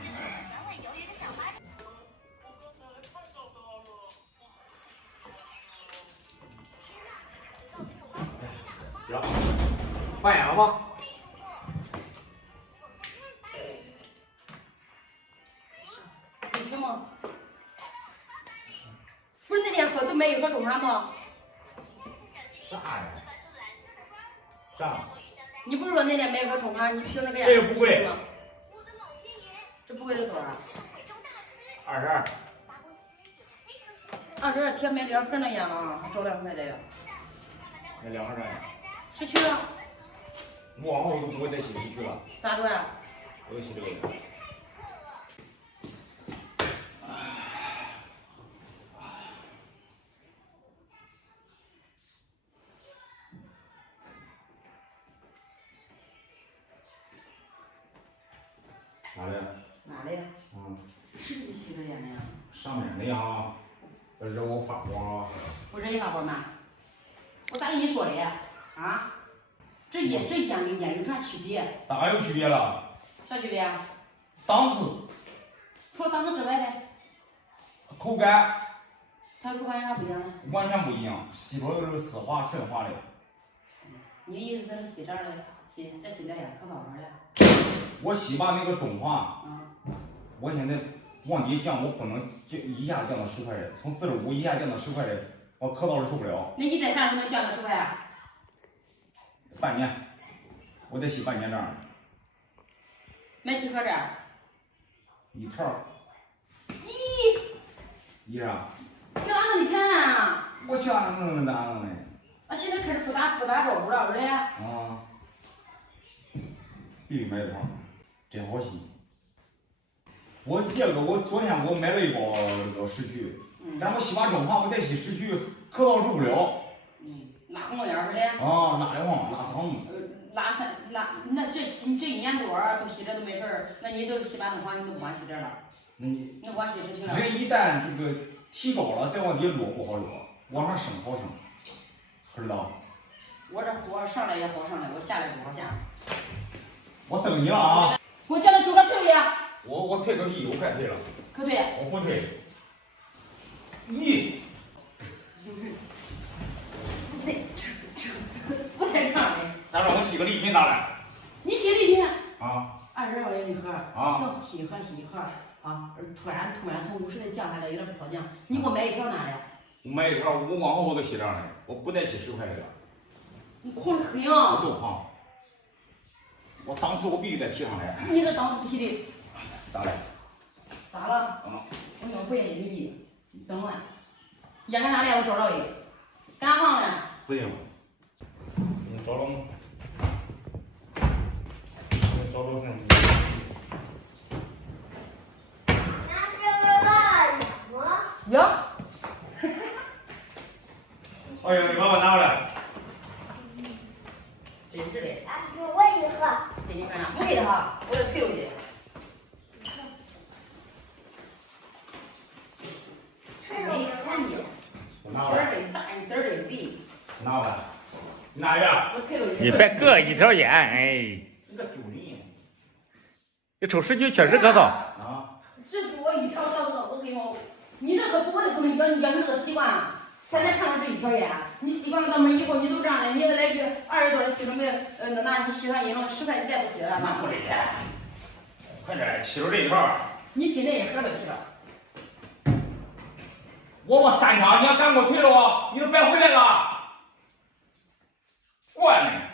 行，扮演了吗？你听吗？不是那天说都买一盒中华吗？啥呀？啥？你不是说那天买一盒中华，你凭着个呀？这个不贵。这不贵是多少22。22贴买2盒那烟了，还少2块的呀。那2盒啥呀？失去了。我往后都不会再洗失去了。咋着呀？我就洗这个烟。哪里？哪里？是你吸着烟的呀？上面的呀，惹我发火了。我惹你发火吗？我咋跟你说的呀？啊？这烟跟烟有啥区别？当然有区别了。啥区别啊？档次。除了档次之外呢？口感。它口感有啥不一样呢？完全不一样，吸出来都是丝滑顺滑的。你的意思是吸这儿的，再吸点烟可好玩了。我吸吧那个中华，我现在往底降，我不能一下降到10块的，从45一下降到10块的，我可倒是受不了。那你在啥时候能降到10块啊？半年，我得吸半年这样的。买几盒这？一条。一啥？这哪弄的钱啊？我家里弄的咋弄的？啊，现在开始不打招呼了，不是？啊。必须买一套，真好吸。我昨天我买了一包这个10曲，但我吸完中华，我再吸10曲，咳倒受不了。拉红眼似的。啊，拉的慌，拉嗓子。那这1年多都吸着都没事儿，那你都吸完中华，你都不光吸这了？你不光吸10曲了？人一旦这个提高了，再往底落不好落，往上升好升，不知道？我这火上来也好上来，我下来不好下。我等你了啊！我叫他9盒退不退呀？我退个屁，我快退了。可退？我不退。你。不带这样的。咋说？我吸个礼品咋了？你吸礼品？啊。20块钱一盒。啊。行，吸一盒吸一盒。啊，突然从50的降下来，有点不好降。你给我买一条哪的？我买一条，我往后我都吸这样的，我不再吸10块的了。你狂的很呀！我多狂！我档次我必须得提上来。你这档次提的咋了？咋了？我说不愿意理你，等会。烟干啥的？我找着一个。干啥放的？不行。你找着吗？你找着看。有。哎呀，你把我拿过来。真是的。给我一盒。给你干啥？不给他，我要退回去。没看见。我拿过来。胆儿真大，你胆儿真肥。拿过来。你拿着。我退回去。你别割一条烟，哎。你个丢人！你抽10曲确实可骚。这是我一条到这个，我跟你说，你这可我也不能养成这个习惯了。现在看到是一条烟，你习惯到门以后，你都这样的，你再来句20多的吸准备，拿你吸上瘾了，10块你再不吸了吗？不得，快点吸着这一半。你吸那一盒都吸了。我3条，你要敢给我退了，你都别回来了。惯你。